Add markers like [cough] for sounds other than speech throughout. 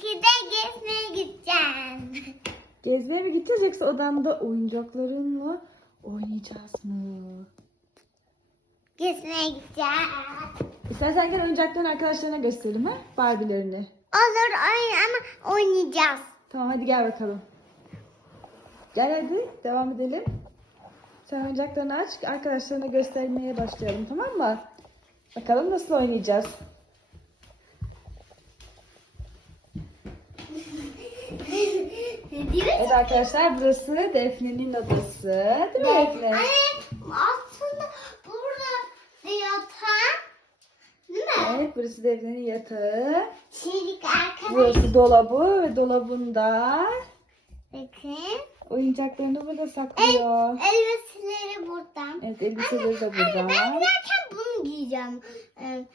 2'de gezmeye gideceğim. [laughs] Gezmeye mi gideceğiz yoksa odanda oyuncaklarınla oynayacağız mı? Gezmeye gideceğim. İstersen gel oyuncaklarını arkadaşlarına gösterelim ha? Barbie'lerini. Olur oyun ama oynayacağız. Tamam hadi gel bakalım. Gel hadi devam edelim. Sen oyuncaklarını aç arkadaşlarına göstermeye başlayalım tamam mı? Bakalım nasıl oynayacağız. ne diyorsun? Evet arkadaşlar burası Defne'nin odası. Değil mi Defne? Anne aslında burada yatağı değil mi? Evet burası Defne'nin yatağı. Çelik arkadaş. Burası dolabı ve dolabında Bakın. oyuncaklarını burada saklıyor. Elbiseleri buradan. Evet elbiseleri de Anne burada. ben giderken bunu giyeceğim. Ee,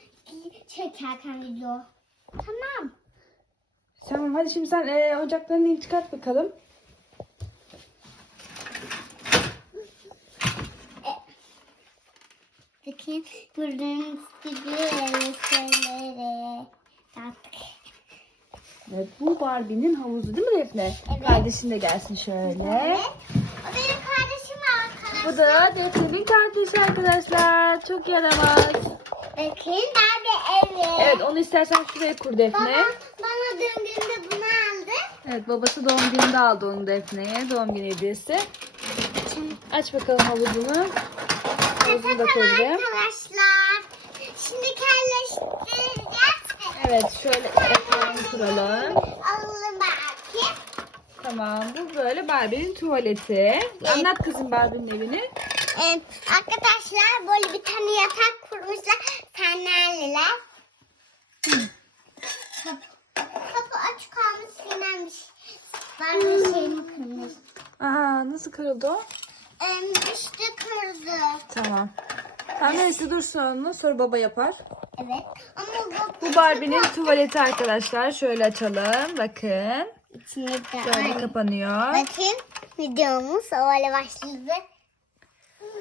çekerken video. Tamam. Tamam hadi şimdi sen e, oyuncaklarını ilk çıkart bakalım. Bakın gördüğünüz gibi elbiseleri. Artık. Evet bu Barbie'nin havuzu değil mi Defne? Evet. Kardeşin de gelsin şöyle. Evet. O benim kardeşim arkadaşlar. Bu da Defne'nin kardeşi arkadaşlar. Çok yaramaz. Bakın nerede evi? Evet onu istersen şuraya kur Defne. Baba bana döndüğünde bunu aldı. Evet babası doğum gününde aldı onu Defne'ye. Doğum günü hediyesi. Aç bakalım havuzunu. Havuzunu da koyayım. arkadaşlar. Şimdi kelleştireceğiz. Evet şöyle ekranı kuralım. Alalım belki. Tamam bu böyle Barbie'nin tuvaleti. Anlat kızım Barbie'nin evini. Arkadaşlar böyle bir tane yatak kurmuşlar. Sandalyeler. Kapı, kapı aç kalmış sinirlenmiş. Ben de şeyini kırmış. Aha nasıl kırıldı o? İşte kırdı. Tamam. Tamam neyse dursun onu sonra baba yapar. Evet. Ama bu, Bu Barbie'nin tuvaleti arkadaşlar. Şöyle açalım. Bakın. içine de Şöyle Ay. kapanıyor. Bakın videomuz öyle başladı.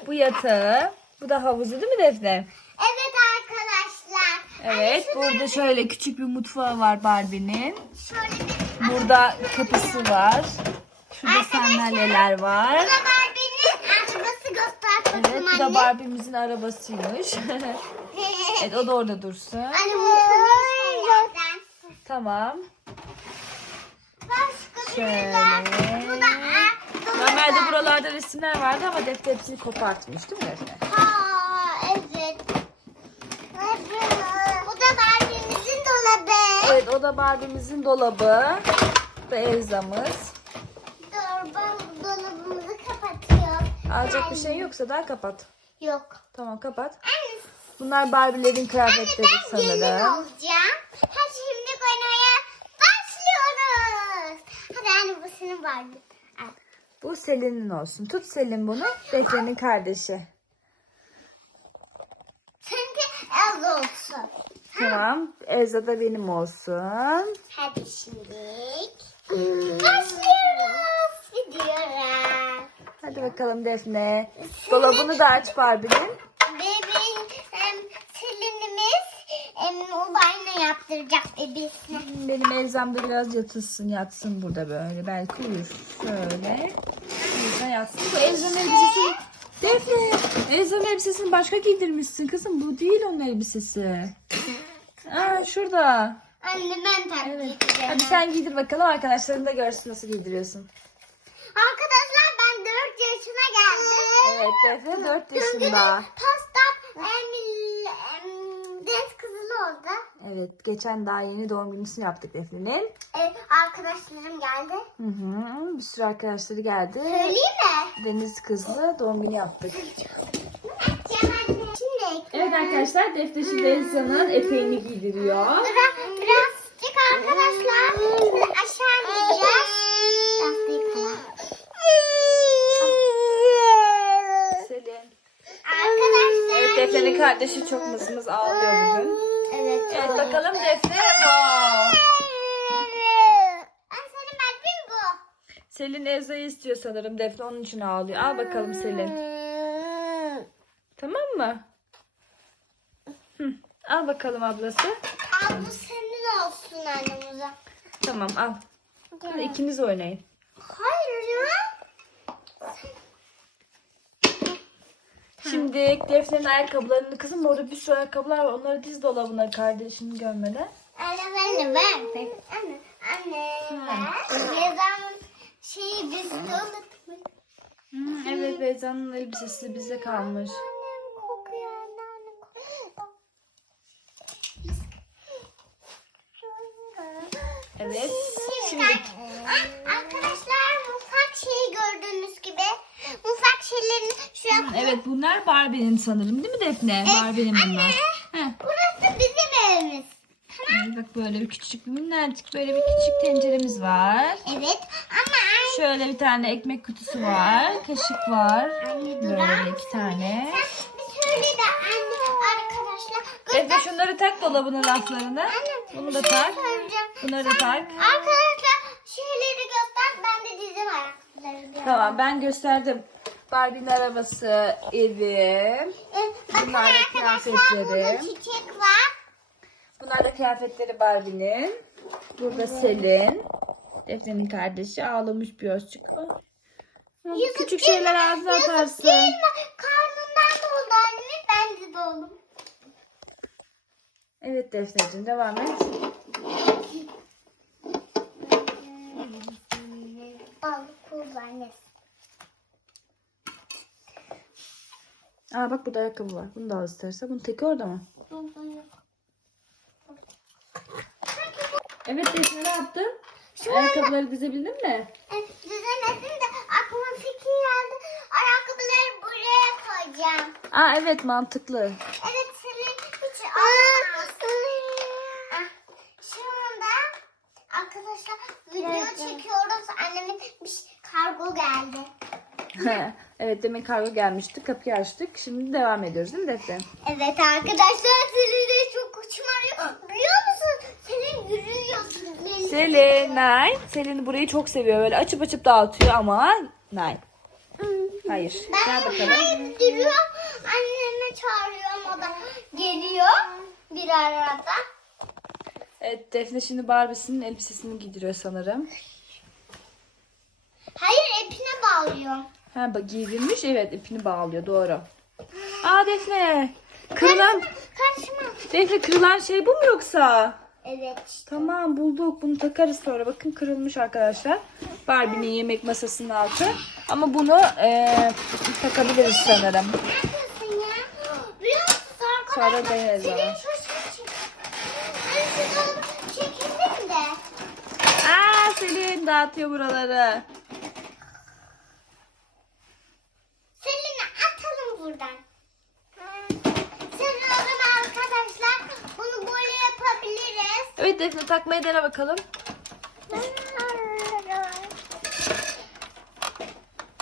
Bu yatağı. Bu da havuzu değil mi Defne? Evet arkadaşlar. Evet. Anne, Burada şöyle küçük bir mutfağı var Barbie'nin. şöyle bir Burada kapısı var. Şurada sandalyeler var. Bu da Barbie'nin arabası göster Evet bu da Barbie'mizin arabasıymış. [laughs] evet o da orada dursun. Anne. Tamam. Başka Şöyle. bu da- Normalde buralarda resimler vardı ama Defne hepsini kopartmış değil mi Defne? Ha evet. Bu da Barbie'mizin dolabı. Evet o da Barbie'mizin dolabı. Bu Elza'mız. Dur ben dolabımızı kapatıyorum. Alacak bir şey yoksa daha kapat. Yok. Tamam kapat. Anne, Bunlar Barbie'lerin anne kıyafetleri ben gelin sanırım. olacağım. Hadi şimdi oynamaya başlıyoruz. Hadi anne bu senin Barbie. Bu Selin'in olsun. Tut Selin bunu. Defne'nin kardeşi. Çünkü el olsun. Tamam. Elza da benim olsun. Hadi şimdi. Başlıyoruz. Gidiyoruz. Hadi bakalım Defne. Dolabını da aç Barbie'nin. Banyo yaptıracak bebesine. Benim Elzam da biraz yatılsın, yatsın burada böyle. Belki uyur. Şöyle. Elza yatsın. Bu Elza'nın elbisesi. Defne, Elza'nın elbisesini başka giydirmişsin kızım. Bu değil onun elbisesi. Aa şurada. Anne ben takip edeceğim. Hadi sen giydir bakalım arkadaşların da görsün nasıl giydiriyorsun. Arkadaşlar ben 4 yaşına geldim. Evet Defne 4 Dün günü yaşında. pastam em, em, deniz kızılı oldu. Evet geçen daha yeni doğum gününü yaptık Defne'nin. E, arkadaşlarım geldi. Hı hı. Bir sürü arkadaşları geldi. Söyleyeyim mi? Deniz kızlı doğum günü yaptık. Şimdi Evet arkadaşlar Defne şimdi Elsa'nın eteğini giydiriyor. Biraz, birazcık arkadaşlar aşağı ineceğiz. Evet Defne'nin kardeşi çok mızmız ağlıyor bugün. Evet. Evet bakalım Defne. Wow. Ay senin bu. Selin Elza'yı istiyor sanırım Defne onun için ağlıyor. Al bakalım Selin. Tamam mı? Hı. Al bakalım ablası. Al bu senin olsun annemize. Tamam al. Hadi ikiniz oynayın. Hayır ya. Şimdi Defne'nin ayakkabılarını kızım orada bir sürü ayakkabılar var. Onları diz dolabına kardeşini görmeden. Anne ben de ben. Anne. Anne. Yazan şeyi biz. Hmm, evet Beyza'nın elbisesi bize kalmış. Annem kokuyor. Anne kokuyor. Evet. Şimdi Ah, arkadaşlar mutfak şeyi gördüğünüz gibi mutfak şeylerini şu an Evet bunlar Barbie'nin sanırım değil mi Defne? Barbie'nin bunlar. Heh. burası bizim evimiz. Evet, bak böyle bir küçük bir minnacık böyle bir küçük tenceremiz var. Evet ama anne, Şöyle bir tane ekmek kutusu var. Kaşık var. anne Böyle iki tane. Sen bir söyle de anne arkadaşlar. Defne şunları tak dolabının raflarına. Anne Bunu da şey tak. söyleyeceğim. Bunları da Sen tak. Arkadaşlar şeyleri göster ben de dizim ayakkabıları. bir Tamam ben gösterdim. Barbie'nin arabası, evi. Ee, Bakın Bunlar da arkadaşlar kıyafetleri. burada çiçek var. Bunlar da kıyafetleri Barbie'nin. Burada Selin. Defne'nin kardeşi ağlamış. Ama bu Yazık küçük değil şeyler ağzına Yazık atarsın. değil mi? Karnından doldu annemin ben de doldum. Evet Defneciğim devam et. Balık kullanırız. Aa bak burada ayakkabı var. Bunu da al istersen. Bunun teki orada mı? Evet Defne ne yaptın? Ayakkabıları dizebildin mi? Düzemedim de aklıma fikir geldi. Ayakkabıları buraya koyacağım. Aa evet mantıklı. Evet senin hiç anlamaz. Ah, Şu anda arkadaşlar video çekiyoruz. Annemin bir şey- kargo geldi. [laughs] evet demin kargo gelmişti. Kapıyı açtık. Şimdi devam ediyoruz değil mi Defne? Evet arkadaşlar senin de çok uçum arıyor. Biliyor musun? Senin yürüyorsun. Beni Selin, Nay. Selin burayı çok seviyor. Böyle açıp açıp dağıtıyor ama Nay. Hayır. Gel Ben bakalım. hayır duruyorum. Anneme çağırıyorum o da geliyor bir arada. Evet Defne şimdi Barbie'sinin elbisesini giydiriyor sanırım. Hayır ipine bağlıyor. Ha bak giydirmiş. Evet ipini bağlıyor. Doğru. Aa Defne. Kırılan, Karışma. Defne kırılan şey bu mu yoksa? Evet. Tamam bulduk. Bunu takarız sonra. Bakın kırılmış arkadaşlar. Barbie'nin yemek masasının altı. Ama bunu eee, takabiliriz sanırım. Ne yapıyorsun ya? Biliyor musun Sonra arkadaşlar? deneriz ama. şaşırı çek. Ben şu dolabı çekildim de. Aa Selin dağıtıyor buraları. Selin'i atalım buradan. Sen o zaman arkadaşlar bunu böyle yapabiliriz. Evet Defne takmayı dene bakalım.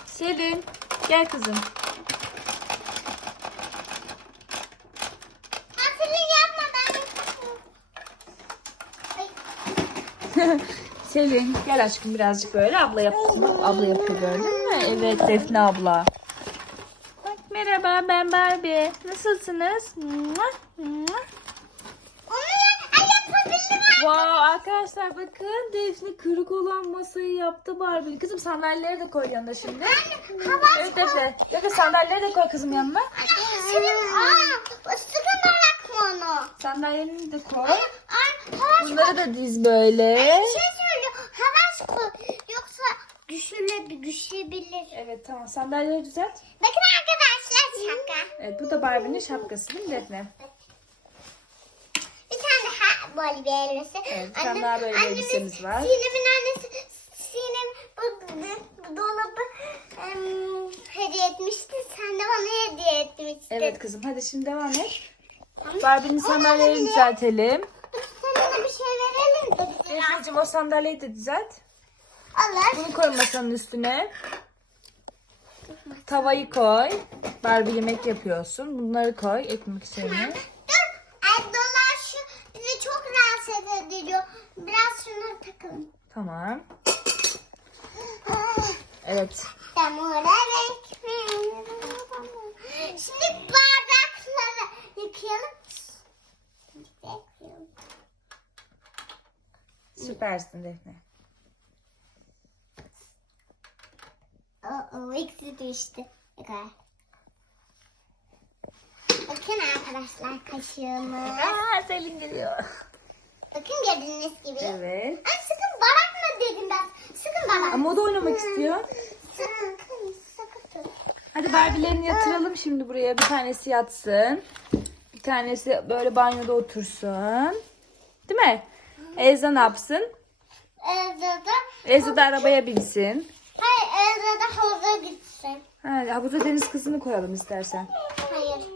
Selin gel kızım. Selin yapma ben. Selin gel aşkım birazcık böyle abla yap. Abla yapıyor gördün mü? Evet Defne abla. Merhaba ben Barbie. Nasılsınız? Mua, mua. Onu ay yapabilirim. Wow arkadaşlar bakın Defne kırık olan masayı yaptı Barbie. Kızım sandalyeleri de koy yanına şimdi. Hava Evet Defne. Defne sandalyeleri de koy kızım yanına. Senin aa, sakın bırakma onu. Sandalyeni de koy. Ay, Bunları da diz böyle. Bir şey söylüyor. Hava koy. Yoksa düşüle, düşebilir. Evet tamam sandalyeleri düzelt. Bakın arkadaşlar şaka. Evet bu da Barbie'nin şapkası değil mi Defne? Böyle bir elbise. Evet, bir tane daha böyle bir elbisemiz var. Sinem'in annesi Sinem bu, bu dolabı em, hediye etmişti. Sen de bana hediye etmiştin. Evet kızım hadi şimdi devam et. Tamam. Barbie'nin sandalyelerini düzeltelim. Sana bir şey verelim de bize. Defneciğim o sandalyeyi de düzelt. Alır. Bunu koy masanın üstüne. Tavayı koy. Barbie yemek yapıyorsun. Bunları koy ekmek üzerine. Dur. Ay dolaş bizi çok ediyor. Biraz şunları takalım. Tamam. Evet. Damura ekmeğini. Şimdi bardakları yıkayalım. Süpersin Defne. Oo, ikisi düştü. Kadar? Bakın arkadaşlar kaşığımız. Aa Selin geliyor. Bakın gördüğünüz gibi. Evet. Ay sakın barakma dedim ben. Sakın barakma. Ama o da oynamak istiyor. Sakın, sakın. Hadi Barbie'lerini yatıralım şimdi buraya. Bir tanesi yatsın. Bir tanesi böyle banyoda otursun. Değil mi? Elza ne yapsın? Evde de, Elza da arabaya binsin. hayır evde de havuza gitsin. Ha, havuza deniz kızını koyalım istersen. Hayır.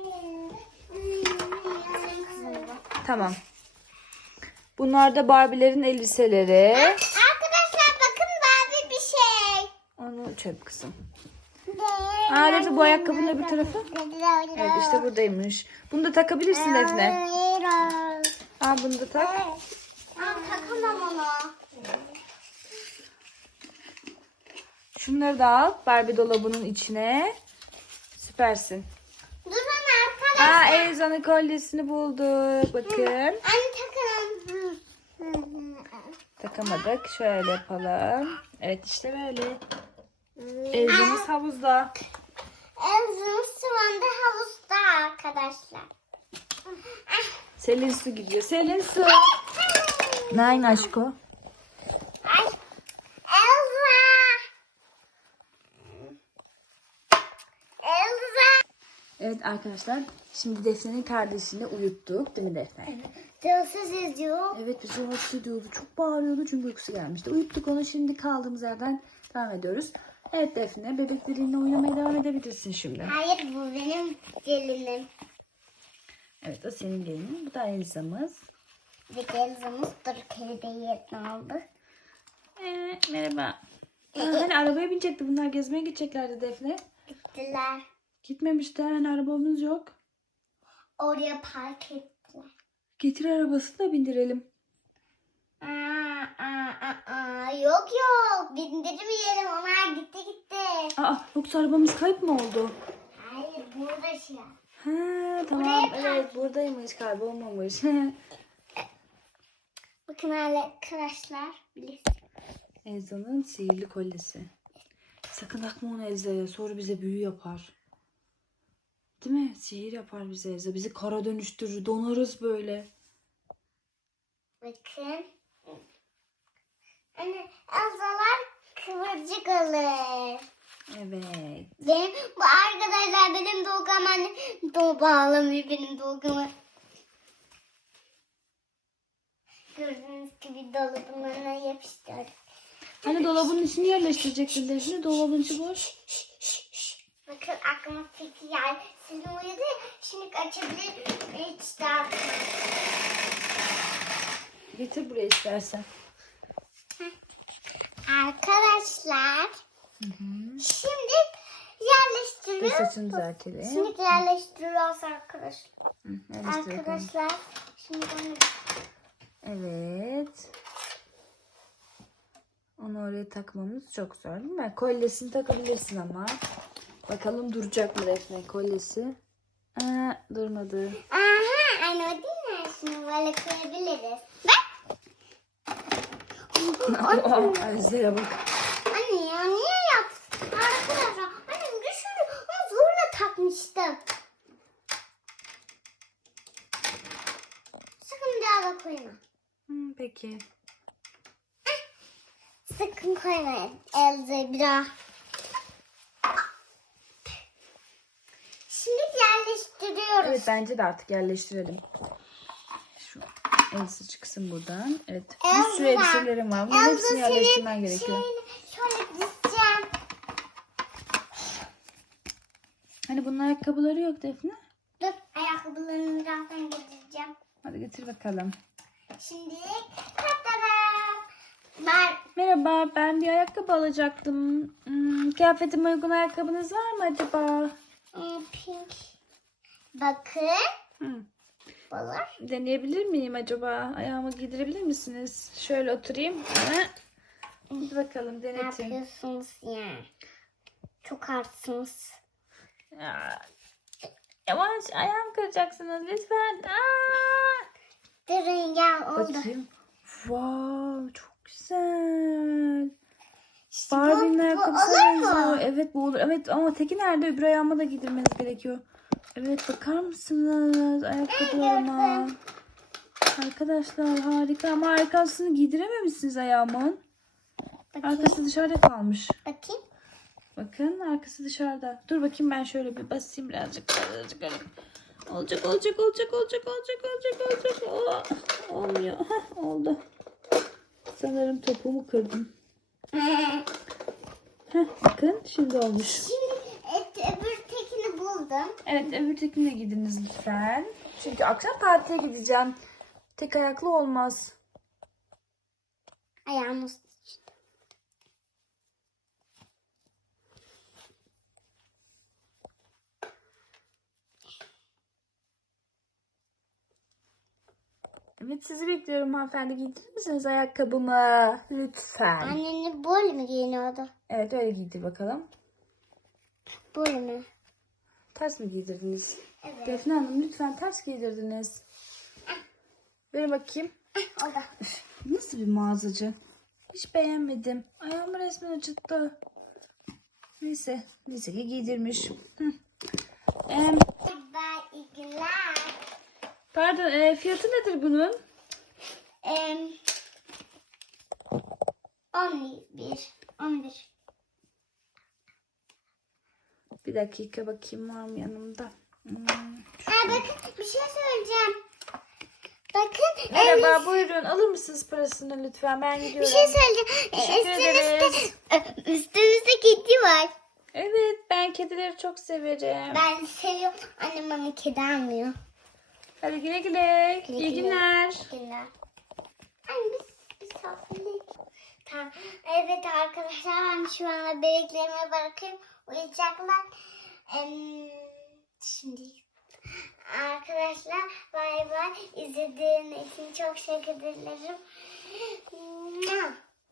Senin kızın bu. Tamam. Bunlar da Barbie'lerin elbiseleri. Arkadaşlar bakın Barbie bir şey. Onu çöp kızım. Aa, Defne, bu ayakkabının öbür tarafı? Evet işte buradaymış. Bunu da takabilirsin Defne. Aa bunu da tak. Aa, takamam onu. Şunları da al Barbie dolabının içine. Süpersin. Durun arkadaşlar. Aa Elza'nın kolyesini bulduk. Bakın. Anne takalım. Takamadık. Şöyle yapalım. Evet işte böyle. Elza'mız havuzda. Elzin şu anda havuzda arkadaşlar. Selin su gidiyor. Selin su. Nein aşko? Ay. Elza. Elza. Evet arkadaşlar. Şimdi Defne'nin kardeşini uyuttuk. Değil mi Defne? Dilsiz izliyor. Evet bizi rahatsız ediyordu. Çok bağırıyordu çünkü uykusu gelmişti. Uyuttuk onu. Şimdi kaldığımız yerden devam ediyoruz. Evet Defne bebeklerinle oynamaya devam edebilirsin şimdi. Hayır bu benim gelinim. Evet o senin gelinin. Bu da Elza'mız. Bir de Elza'mız dur kedi yerine aldı. Ee, merhaba. Aa, hani arabaya binecekti. Bunlar gezmeye gideceklerdi Defne. Gittiler. Gitmemişler. Hani arabamız yok. Oraya park ettiler. Getir arabası da bindirelim. Aa, aa, aa. Yok yok bindirmeyelim onlar gitti gitti. Aa yoksa arabamız kayıp mı oldu? Hayır burada şey. Ha tamam. Buraya Evet buradaymış kaybolmamış. [laughs] Bakın arkadaşlar. Bilirsiniz. Elza'nın sihirli kolyesi. Sakın takma onu Elza'ya. Sonra bize büyü yapar. Değil mi? Sihir yapar bize Elza. Bizi kara dönüştürür. Donarız böyle. Bakın. Anne Elzalar kıvırcık alır. Evet. Benim, bu arkadaşlar benim dolgam anne do bağlamıyor benim dolgamı. Gördüğünüz gibi dolabın önüne yapıştırdım. Hani dolabın içini yerleştirecektin Defne. Dolabın içi boş. Bakın aklıma fikir geldi. Sizin uyudu ya, şimdi açabilir hiç daha. Getir buraya istersen. Arkadaşlar şimdi Bir yerleştiriyoruz. saçını düzeltelim. Şimdi yerleştiriyoruz arkadaşlar. Hı. Arkadaşlar şimdi onu Evet. Onu oraya takmamız çok zor değil mi? Kolyesini takabilirsin ama. Bakalım duracak mı Defne kolyesi? Aa, durmadı. Aha değil mi? Şimdi böyle koyabiliriz. Bak. Azizlere [laughs] bak. Anne ya niye yaptın? Arkadaşlar annem düşürdü. Onu zorla takmıştım. Sakın bir daha da koyma. Hı, peki. Sakın koyma Elze bir daha. Şimdi yerleştiriyoruz. Evet bence de artık yerleştirelim. Şu elbise çıksın buradan. Evet. Bir sürü Elza. elbiselerim var. Bunların hepsini yerleştirmen gerekiyor. Şöyle dizeceğim. Hani bunun ayakkabıları yok Defne. Dur ayakkabılarını birazdan getireceğim. Hadi getir bakalım. Şimdi. Ben Merhaba ben bir ayakkabı alacaktım. Hmm, kıyafetime uygun ayakkabınız var mı acaba? ım, pink. Bakın. Hı. Olur. Deneyebilir miyim acaba? Ayağımı giydirebilir misiniz? Şöyle oturayım. Ha. Hadi bakalım Ne deneteyim. yapıyorsunuz ya? Çok artsınız. Ya. Yavaş ayağım kıracaksınız lütfen. Aa. Durun ya oldu. Bakayım. Wow çok güzel. İşte Barbie'nin ayakkabısına olur mu? Evet bu olur. Evet ama teki nerede? Öbür ayağıma da giydirmeniz gerekiyor. Evet bakar mısınız ayakkabılarıma? Arkadaşlar harika ama arkasını giydirememişsiniz ayağımın. Bakayım. Arkası dışarıda kalmış. Bakayım. Bakın arkası dışarıda. Dur bakayım ben şöyle bir basayım birazcık. birazcık öyle. Olacak olacak olacak olacak olacak olacak olacak. Oh, olmuyor. Hah, oldu. Sanırım topumu kırdım. [laughs] Heh, bakın şimdi olmuş. Şimdi öbür buldum. Evet öbür tekini de gidiniz lütfen. Çünkü akşam tatile gideceğim. Tek ayaklı olmaz. Ayağımız işte. Evet sizi bekliyorum hanımefendi. Giydirir misiniz ayakkabımı? Lütfen. Annenin böyle mi giyiniyordu? Evet öyle giydir bakalım. Böyle mi? Ters mi giydirdiniz? Evet. Defne Hanım lütfen ters giydirdiniz. Ver bakayım. O da. Nasıl bir mağazacı? Hiç beğenmedim. Ayağımı resmen acıttı. Neyse. Neyse ki giydirmiş. Günler. pardon e, fiyatı nedir bunun? Em, 11. 11. Bir dakika bakayım var mı yanımda. Hmm. Aa, bakın bir şey söyleyeceğim. Bakın. Merhaba em, buyurun alır mısınız parasını lütfen ben bir gidiyorum. şey söyleyeceğim. Teşekkür ederiz. Üstünüzde, e, üstünüzde kedi var. Evet ben kedileri çok severim. Ben seviyorum. Annem bana kedi almıyor. Hadi güle güle. Güle İyi günler. Günler. Anne biz, biz Evet arkadaşlar ben şu anda bebeklerime bırakayım. Uyuyacaklar. Şimdi arkadaşlar bay bay. İzlediğiniz için çok teşekkür ederim.